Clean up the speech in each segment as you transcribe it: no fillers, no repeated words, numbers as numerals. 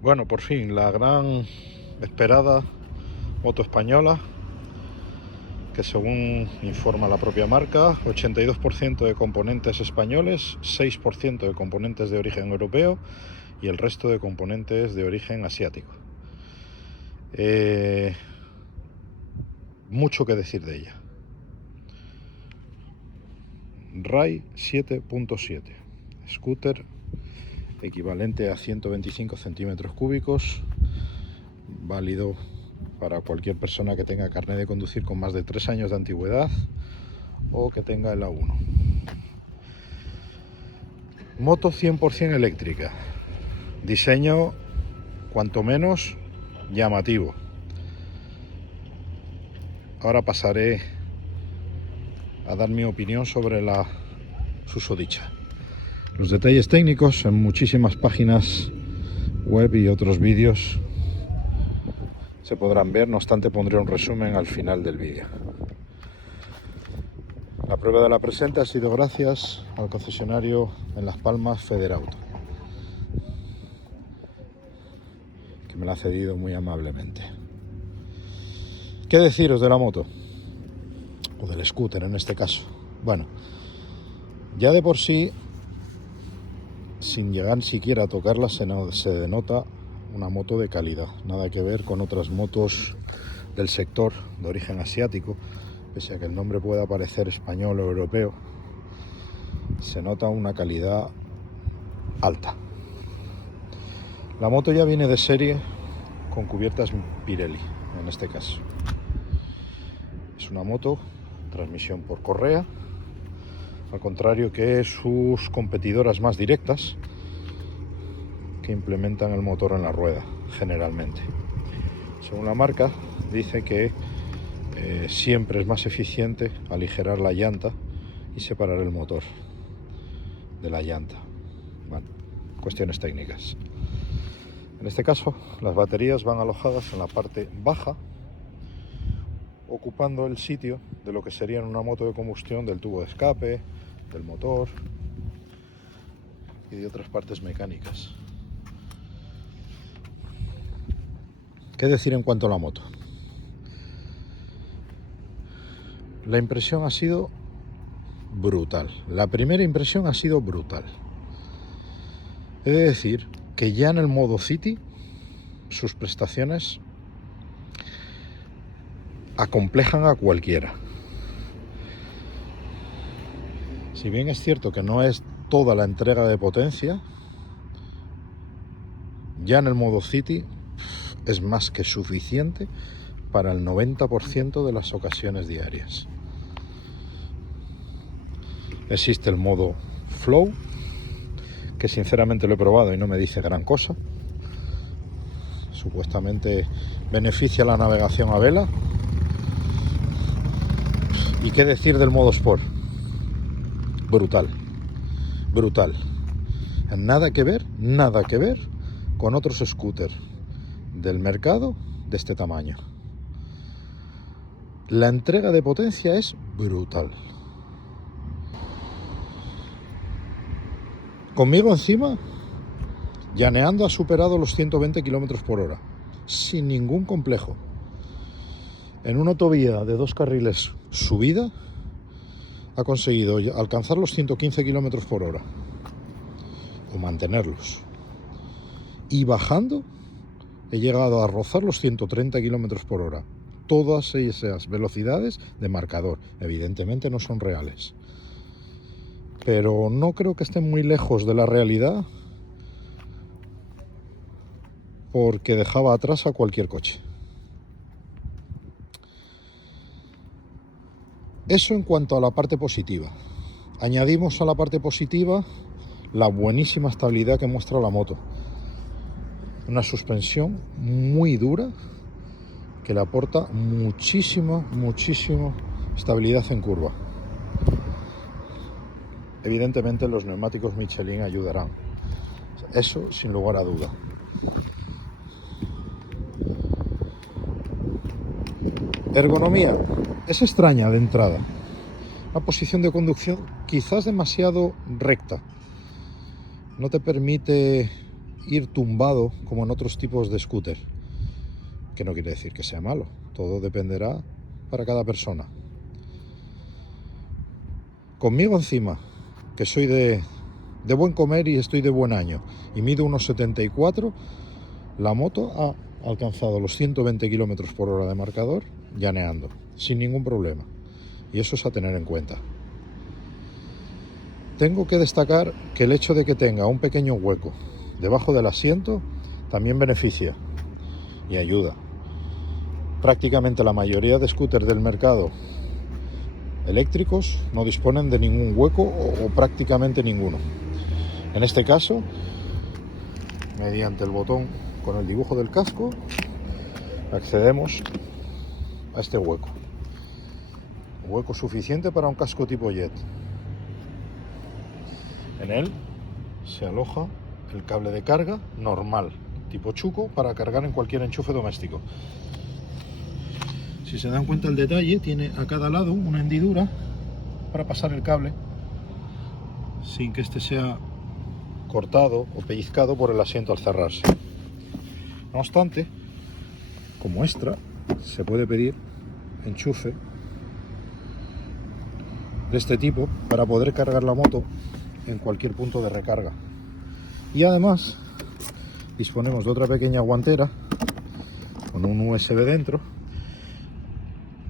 Bueno, por fin, la gran esperada moto española, que según informa la propia marca, 82% de componentes españoles, 6% de componentes de origen europeo y el resto de componentes de origen asiático. Mucho que decir de ella. RAI 7.7, scooter equivalente a 125 centímetros cúbicos, válido para cualquier persona que tenga carnet de conducir con más de 3 años de antigüedad o que tenga el A1. Moto 100% eléctrica, diseño cuanto menos llamativo. Ahora pasaré a dar mi opinión sobre la susodicha. Los detalles técnicos en muchísimas páginas web y otros vídeos se podrán ver, no obstante pondré un resumen al final del vídeo. La prueba de la presente ha sido gracias al concesionario en Las Palmas, Federauto, que me la ha cedido muy amablemente. ¿Qué deciros de la moto? O del scooter en este caso. Bueno, ya de por sí, sin llegar siquiera a tocarla, se denota una moto de calidad. Nada que ver con otras motos del sector de origen asiático. Pese a que el nombre pueda parecer español o europeo, se nota una calidad alta. La moto ya viene de serie con cubiertas Pirelli, en este caso. Es una moto, transmisión por correa, al contrario que sus competidoras más directas, que implementan el motor en la rueda, generalmente. Según la marca, dice que siempre es más eficiente aligerar la llanta y separar el motor de la llanta. Bueno, cuestiones técnicas. En este caso, las baterías van alojadas en la parte baja, ocupando el sitio de lo que sería en una moto de combustión del tubo de escape, del motor y de otras partes mecánicas. ¿Qué decir en cuanto a la moto? La impresión ha sido brutal. La primera impresión ha sido brutal. He de decir que ya en el modo City sus prestaciones acomplejan a cualquiera. Si bien es cierto que no es toda la entrega de potencia, ya en el modo City es más que suficiente para el 90% de las ocasiones diarias. Existe el modo Flow, que sinceramente lo he probado y no me dice gran cosa. Supuestamente beneficia la navegación a vela. ¿Y qué decir del modo Sport? Brutal, brutal. Nada que ver con otros scooters del mercado de este tamaño. La entrega de potencia es brutal. Conmigo encima, llaneando, ha superado los 120 km por hora, sin ningún complejo. En una autovía de 2 carriles subida, ha conseguido alcanzar los 115 km por hora, o mantenerlos. Y bajando, he llegado a rozar los 130 km por hora. Todas esas velocidades de marcador, evidentemente no son reales. Pero no creo que estén muy lejos de la realidad, porque dejaba atrás a cualquier coche. Eso en cuanto a la parte positiva. Añadimos a la parte positiva la buenísima estabilidad que muestra la moto. Una suspensión muy dura que le aporta muchísima estabilidad en curva. Evidentemente los neumáticos Michelin ayudarán. Eso sin lugar a duda. Ergonomía. Es extraña de entrada. Una posición de conducción quizás demasiado recta. No te permite ir tumbado como en otros tipos de scooter, que no quiere decir que sea malo, todo dependerá para cada persona. Conmigo encima, que soy de buen comer y estoy de buen año, y mido unos 74, la moto ha alcanzado los 120 km por hora de marcador llaneando, sin ningún problema. Y eso es a tener en cuenta. Tengo que destacar que el hecho de que tenga un pequeño hueco debajo del asiento también beneficia y ayuda. Prácticamente la mayoría de scooters del mercado eléctricos no disponen de ningún hueco o prácticamente ninguno. En este caso, mediante el botón con el dibujo del casco, accedemos a este hueco. Hueco suficiente para un casco tipo jet. En él se aloja el cable de carga normal, tipo chuco, para cargar en cualquier enchufe doméstico. Si se dan cuenta el detalle, tiene a cada lado una hendidura para pasar el cable sin que este sea cortado o pellizcado por el asiento al cerrarse. No obstante, como extra, se puede pedir enchufe de este tipo para poder cargar la moto en cualquier punto de recarga. Y además disponemos de otra pequeña guantera con un USB dentro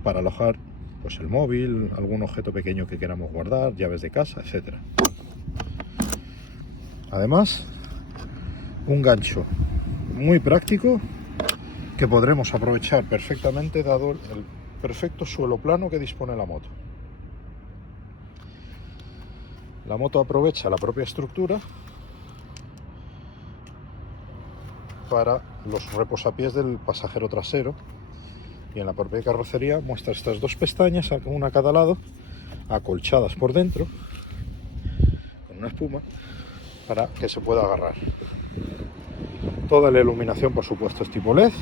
para alojar pues el móvil, algún objeto pequeño que queramos guardar, llaves de casa, etcétera. Además, un gancho muy práctico que podremos aprovechar perfectamente dado el perfecto suelo plano que dispone la moto. La moto aprovecha la propia estructura para los reposapiés del pasajero trasero, y en la propia carrocería muestra estas dos pestañas, una a cada lado, acolchadas por dentro con una espuma para que se pueda agarrar. Toda la iluminación, por supuesto, es tipo LED.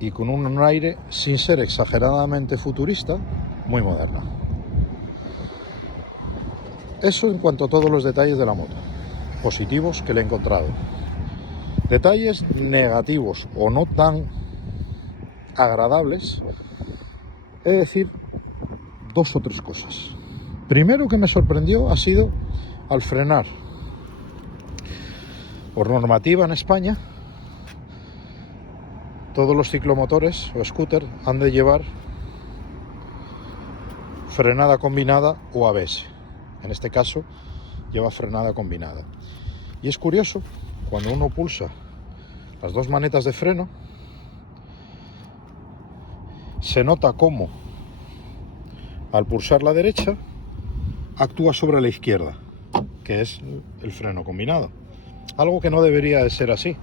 Y con un aire, sin ser exageradamente futurista, muy moderna. Eso en cuanto a todos los detalles de la moto positivos que le he encontrado. Detalles negativos o no tan agradables, he de decir dos o tres cosas. Primero, que me sorprendió ha sido al frenar. Por normativa en España, todos los ciclomotores o scooters han de llevar frenada combinada o ABS. En este caso, lleva frenada combinada. Y es curioso, cuando uno pulsa las dos manetas de freno, se nota cómo al pulsar la derecha actúa sobre la izquierda, que es el freno combinado. Algo que no debería de ser así.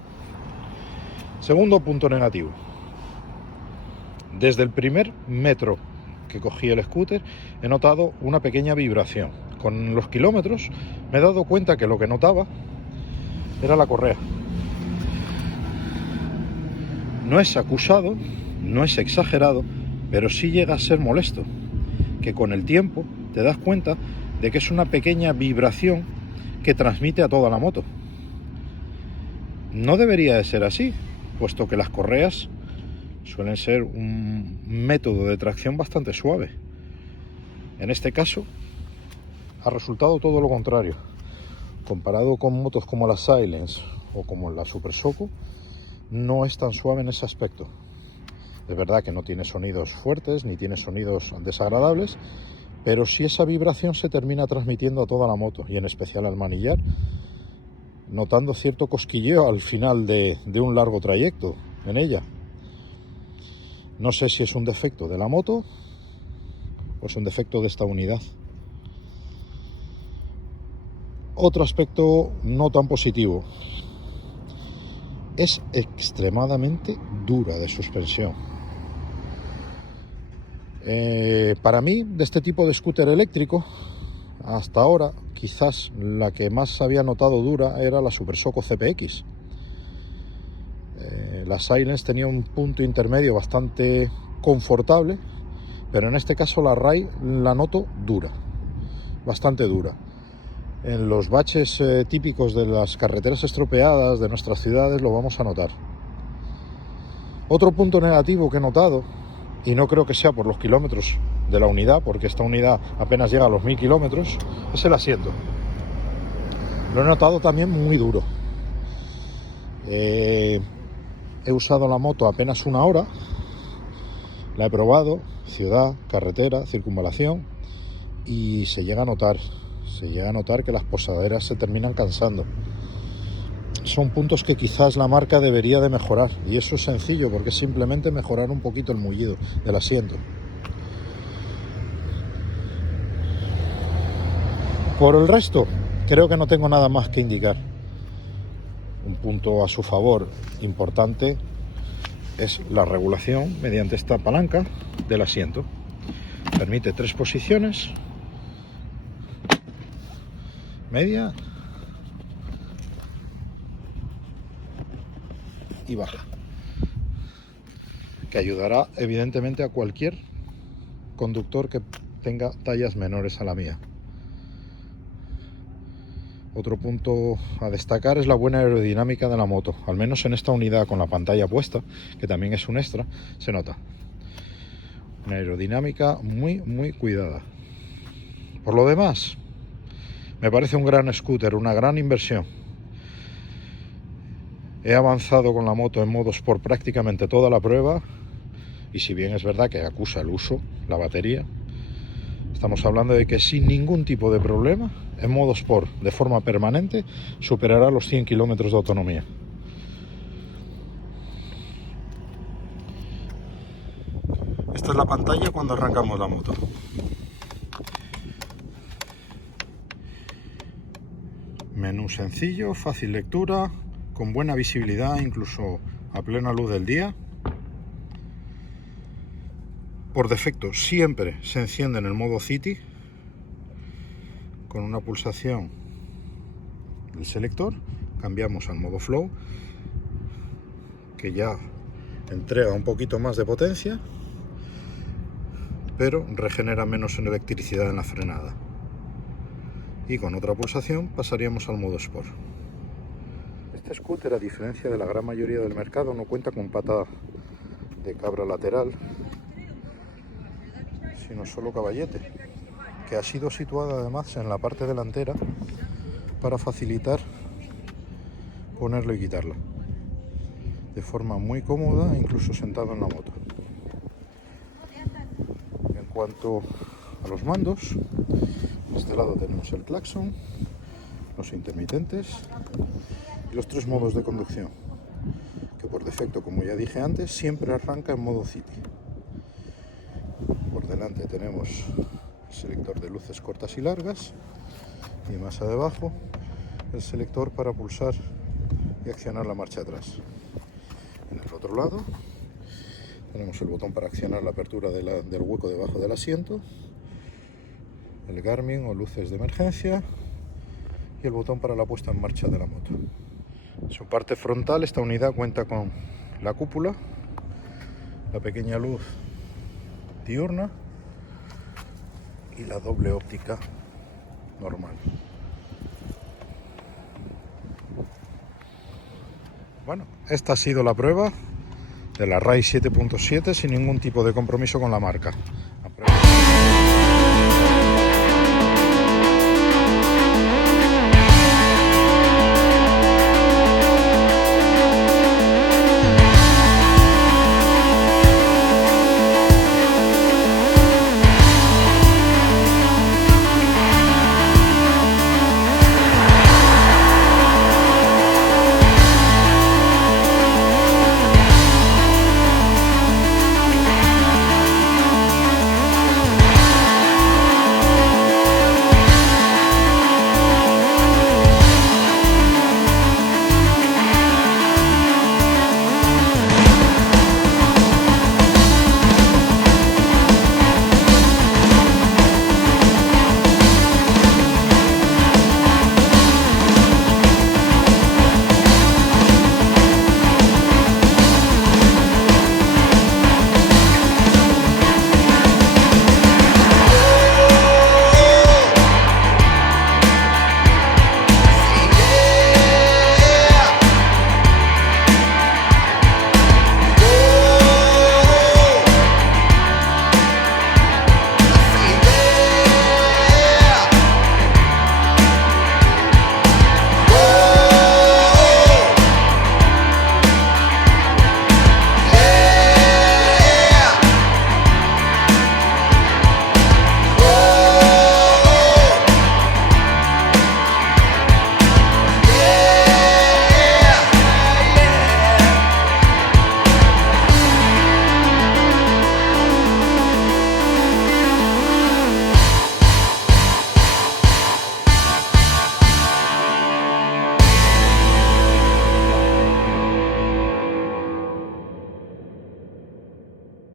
Segundo punto negativo. Desde el primer metro que cogí el scooter he notado una pequeña vibración. Con los kilómetros me he dado cuenta que lo que notaba era la correa. No es acusado, no es exagerado, pero sí llega a ser molesto, que con el tiempo te das cuenta de que es una pequeña vibración que transmite a toda la moto. No debería de ser así, puesto que las correas suelen ser un método de tracción bastante suave. En este caso ha resultado todo lo contrario. Comparado con motos como la Silence o como la Super Soco, no es tan suave en ese aspecto. Es verdad que no tiene sonidos fuertes ni tiene sonidos desagradables, pero sí esa vibración se termina transmitiendo a toda la moto, y en especial al manillar, notando cierto cosquilleo al final de un largo trayecto en ella. No sé si es un defecto de la moto o es un defecto de esta unidad. Otro aspecto no tan positivo: es extremadamente dura de suspensión. Para mí, de este tipo de scooter eléctrico, hasta ahora, quizás la que más había notado dura era la Super Soco CPX. La Silence tenía un punto intermedio bastante confortable, pero en este caso la Rai la noto dura. bastante dura. En los baches típicos de las carreteras estropeadas de nuestras ciudades lo vamos a notar. Otro punto negativo que he notado, y no creo que sea por los kilómetros de la unidad, porque esta unidad apenas llega a los 1000 kilómetros, es el asiento. Lo he notado también muy duro. He usado la moto apenas una hora, la he probado, ciudad, carretera, circunvalación, y se llega a notar que las posaderas se terminan cansando. Son puntos que quizás la marca debería de mejorar, y eso es sencillo porque es simplemente mejorar un poquito el mullido del asiento. Por el resto, creo que no tengo nada más que indicar. Un punto a su favor importante es la regulación mediante esta palanca del asiento. Permite 3 posiciones: media y baja, que ayudará evidentemente a cualquier conductor que tenga tallas menores a la mía. Otro punto a destacar es la buena aerodinámica de la moto, al menos en esta unidad con la pantalla puesta, que también es un extra, se nota. Una aerodinámica muy cuidada. Por lo demás, me parece un gran scooter, una gran inversión. He avanzado con la moto en modo Sport prácticamente toda la prueba, y si bien es verdad que acusa el uso, la batería, estamos hablando de que sin ningún tipo de problema, en modo Sport, de forma permanente, superará los 100 kilómetros de autonomía. Esta es la pantalla cuando arrancamos la moto. Menú sencillo, fácil lectura, con buena visibilidad, incluso a plena luz del día. Por defecto siempre se enciende en el modo City, con una pulsación del selector cambiamos al modo Flow, que ya entrega un poquito más de potencia, pero regenera menos en electricidad en la frenada. Y con otra pulsación pasaríamos al modo Sport. Este scooter, a diferencia de la gran mayoría del mercado, no cuenta con pata de cabra lateral, sino solo caballete, que ha sido situada además en la parte delantera para facilitar ponerlo y quitarla de forma muy cómoda, incluso sentado en la moto. En cuanto a los mandos, de este lado tenemos el claxon, los intermitentes y los 3 modos de conducción, que por defecto, como ya dije antes, siempre arranca en modo City. Por delante tenemos el selector de luces cortas y largas, y más abajo el selector para pulsar y accionar la marcha atrás. En el otro lado tenemos el botón para accionar la apertura del hueco debajo del asiento, el Garmin o luces de emergencia y el botón para la puesta en marcha de la moto. En su parte frontal, esta unidad cuenta con la cúpula, la pequeña luz diurna y la doble óptica normal. Bueno, esta ha sido la prueba de la RAI 7.7 sin ningún tipo de compromiso con la marca.